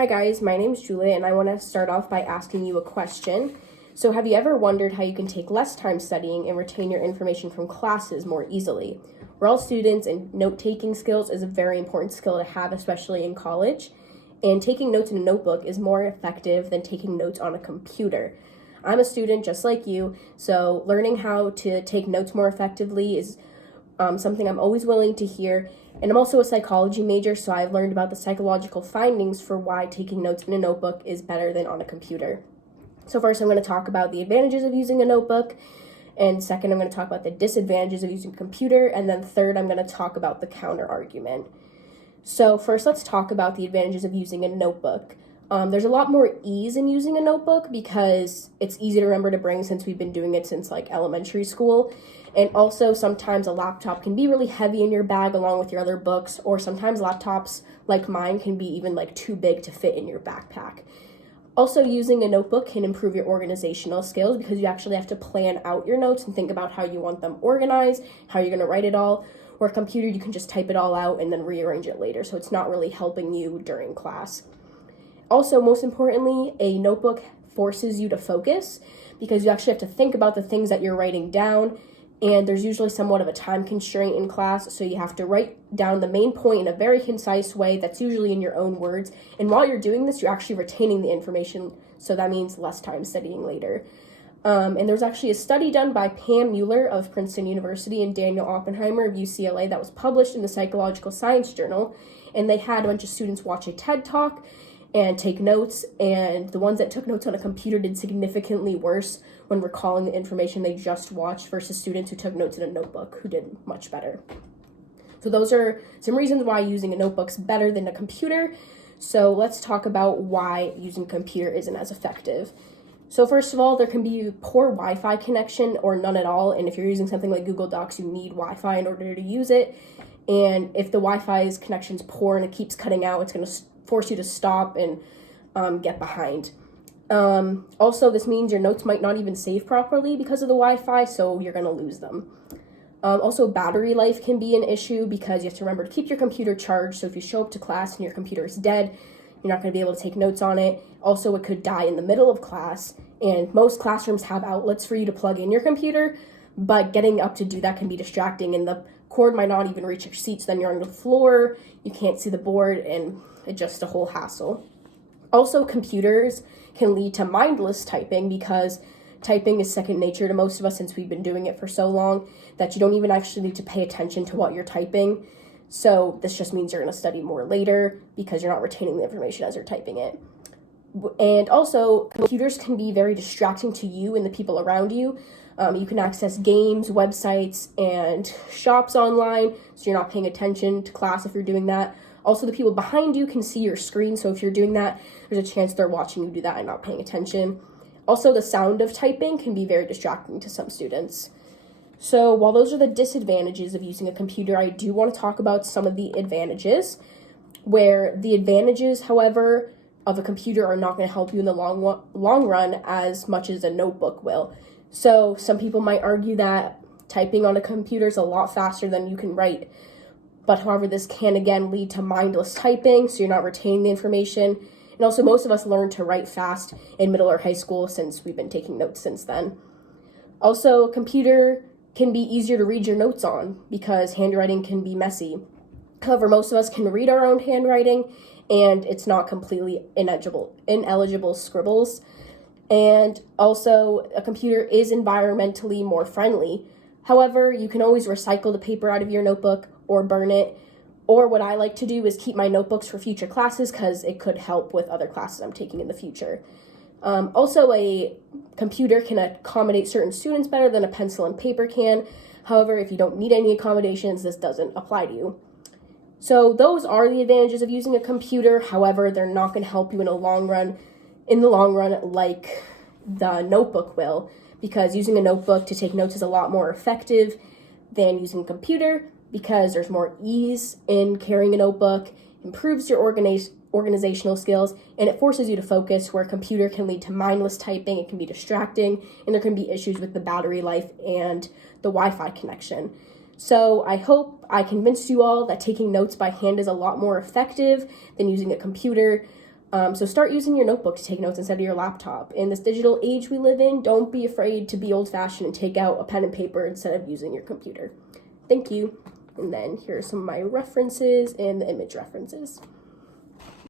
Hi guys, my name's Julia and I want to start off by asking you a question. So have you ever wondered how you can take less time studying and retain your information from classes more easily? We're all students and note-taking skills is a very important skill to have, especially in college. And taking notes in a notebook is more effective than taking notes on a computer. I'm a student just like you, so learning how to take notes more effectively is something I'm always willing to hear. And I'm also a psychology major, so I've learned about the psychological findings for why taking notes in a notebook is better than on a computer. So first, I'm going to talk about the advantages of using a notebook. And second, I'm going to talk about the disadvantages of using a computer. And then third, I'm going to talk about the counter argument. So first, let's talk about the advantages of using a notebook. There's a lot more ease in using a notebook because it's easy to remember to bring since we've been doing it since elementary school. And also sometimes a laptop can be really heavy in your bag along with your other books, or sometimes laptops like mine can be even too big to fit in your backpack. Also, using a notebook can improve your organizational skills because you actually have to plan out your notes and think about how you want them organized, how you're going to write it all. Or a computer, you can just type it all out and then rearrange it later, so it's not really helping you during class. Also, most importantly, a notebook forces you to focus because you actually have to think about the things that you're writing down, and there's usually somewhat of a time constraint in class, so you have to write down the main point in a very concise way that's usually in your own words, and while you're doing this, you're actually retaining the information, so that means less time studying later. And there's actually a study done by Pam Mueller of Princeton University and Daniel Oppenheimer of UCLA that was published in the Psychological Science Journal, and they had a bunch of students watch a TED Talk and take notes, and the ones that took notes on a computer did significantly worse when recalling the information they just watched versus students who took notes in a notebook who did much better. So those are some reasons why using a notebook's better than a computer. So let's talk about why using a computer isn't as effective. So first of all, there can be poor Wi-Fi connection or none at all, and if you're using something like Google Docs, you need Wi-Fi in order to use it. And if the Wi-Fi's connection's poor and it keeps cutting out, it's going to force you to stop and get behind. Also, this means your notes might not even save properly because of the Wi-Fi, so you're going to lose them. Also, battery life can be an issue because you have to remember to keep your computer charged, so if you show up to class and your computer is dead, you're not going to be able to take notes on it. Also, it could die in the middle of class, and most classrooms have outlets for you to plug in your computer, but getting up to do that can be distracting, and the cord might not even reach your seat, so then you're on the floor, you can't see the board, and it's just a whole hassle. Also, computers can lead to mindless typing because typing is second nature to most of us since we've been doing it for so long that you don't even actually need to pay attention to what you're typing. So this just means you're going to study more later because you're not retaining the information as you're typing it. And also, computers can be very distracting to you and the people around you. You can access games, websites, and shops online, so you're not paying attention to class if you're doing that. Also, the people behind you can see your screen, so if you're doing that, there's a chance they're watching you do that and not paying attention. Also, the sound of typing can be very distracting to some students. So while those are the disadvantages of using a computer, I do want to talk about some of the advantages, where the advantages, however, of a computer are not going to help you in the long run as much as a notebook will. So some people might argue that typing on a computer is a lot faster than you can write. But however, this can again lead to mindless typing, so you're not retaining the information. And also, most of us learned to write fast in middle or high school since we've been taking notes since then. Also, a computer can be easier to read your notes on because handwriting can be messy. However, most of us can read our own handwriting, and it's not completely ineligible scribbles. And also, a computer is environmentally more friendly. However, you can always recycle the paper out of your notebook or burn it. Or what I like to do is keep my notebooks for future classes because it could help with other classes I'm taking in the future. Also, a computer can accommodate certain students better than a pencil and paper can. However, if you don't need any accommodations, this doesn't apply to you. So those are the advantages of using a computer. However, they're not going to help you in the long run like the notebook will, because using a notebook to take notes is a lot more effective than using a computer because there's more ease in carrying a notebook, improves your organizational skills, and it forces you to focus, where a computer can lead to mindless typing, it can be distracting, and there can be issues with the battery life and the Wi-Fi connection. So I hope I convinced you all that taking notes by hand is a lot more effective than using a computer. So start using your notebook to take notes instead of your laptop. In this digital age we live in, don't be afraid to be old-fashioned and take out a pen and paper instead of using your computer. Thank you. And then here are some of my references and the image references.